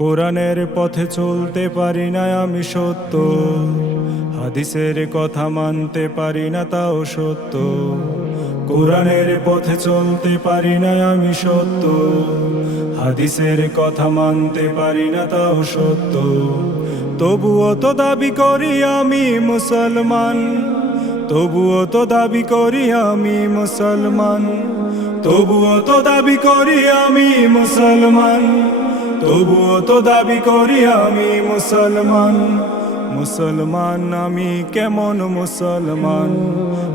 কোরআনের পথে চলতে পারি না আমি সত্য, হাদিসের কথা মানতে পারি না তাও সত্য। কোরআনের পথে চলতে পারি না আমি সত্য, হাদিসের কথা মানতে পারি না তাও সত্য। তবুও তো দাবি করি আমি মুসলমান, তবুও তো দাবি করি আমি মুসলমান, তবুও তো দাবি করি আমি মুসলমান, তবুও তো দাবি করি আমি মুসলমান। মুসলমান আমি কেমন মুসলমান,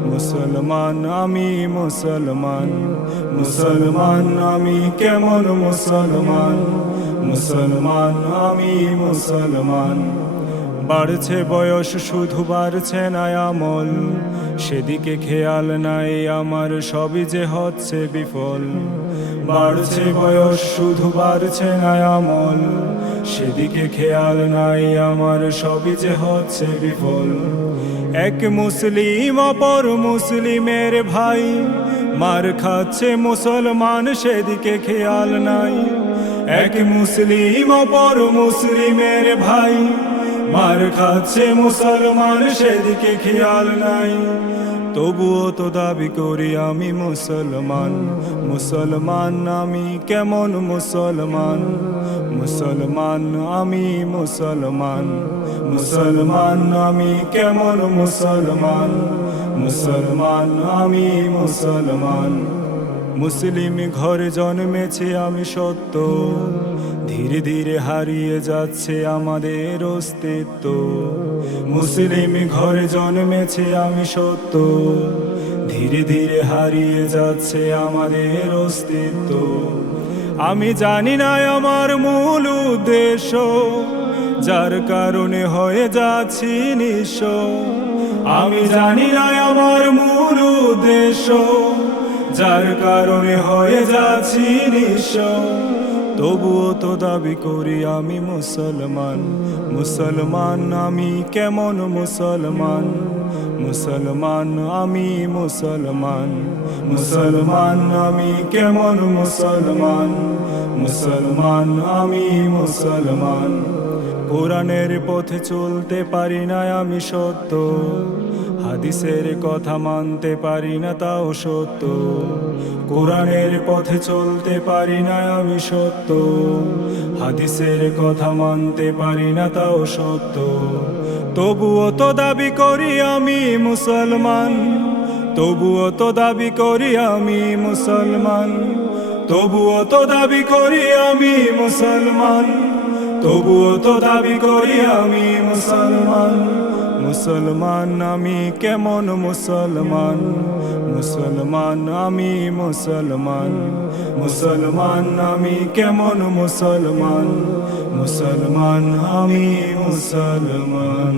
মুসলমান আমি মুসলমান, মুসলমান আমি কেমন মুসলমান, মুসলমান আমি মুসলমান। বাড়ছে বয়স শুধু বাড়ছে না আমল, সেদিকে খেয়াল নাই আমার সবই যে হচ্ছে বিফল। বাড়ছে বয়স শুধু বাড়ছে না আমল, সেদিকে খেয়াল নাই আমার সবই যে হচ্ছে বিফল। এক মুসলিম অপর মুসলিমের ভাই, মার খাচ্ছে মুসলমান সেদিকে খেয়াল নাই। এক মুসলিম অপর মুসলিমের ভাই, মার খাচ্ছে মুসলমান সেদিকে খেয়াল নাই। তবুও তো দাবি করি আমি মুসলমান, মুসলমান আমি কেমন মুসলমান, মুসলমান আমি মুসলমান, মুসলমান আমি কেমন মুসলমান, মুসলমান আমি মুসলমান। মুসলিম ঘরে জন্মেছে আমি সত্য, ধীরে ধীরে হারিয়ে যাচ্ছে আমাদের অস্তিত্ব। মুসলিম ঘরে জন্মেছে আমি সত্য, ধীরে ধীরে হারিয়ে যাচ্ছে আমাদের অস্তিত্ব। আমি জানি না আমার মূল উদ্দেশ্য, যার কারণে হয়ে যাচ্ছি নিঃস্ব। আমি জানি না আমার মূল উদ্দেশ্য, যার কারণে হয়ে যাচ্ছি নিঃস্ব। তবুও তো দাবি করি আমি মুসলমান, মুসলমান আমি কেমন মুসলমান, মুসলমান আমি মুসলমান, মুসলমান আমি কেমন মুসলমান, মুসলমান আমি মুসলমান। কোরআনের পথে চলতে পারি না আমি সত্য, হাদিসের কথা মানতে পারি না তাও সত্য। কোরআনের পথে চলতে পারি না আমি সত্য, হাদিসের কথা মানতে পারি না তাও সত্য। তবুও তো দাবি করি আমি মুসলমান, তবুও তো দাবি করি আমি মুসলমান, তবুও তো দাবি করি আমি মুসলমান, তবুও তো দাবি করি আমি মুসলমান। মুসলমান আমি কেমন মুসলমান, মুসলমান আমি মুসলমান, মুসলমান আমি কেমন মুসলমান, মুসলমান আমি মুসলমান।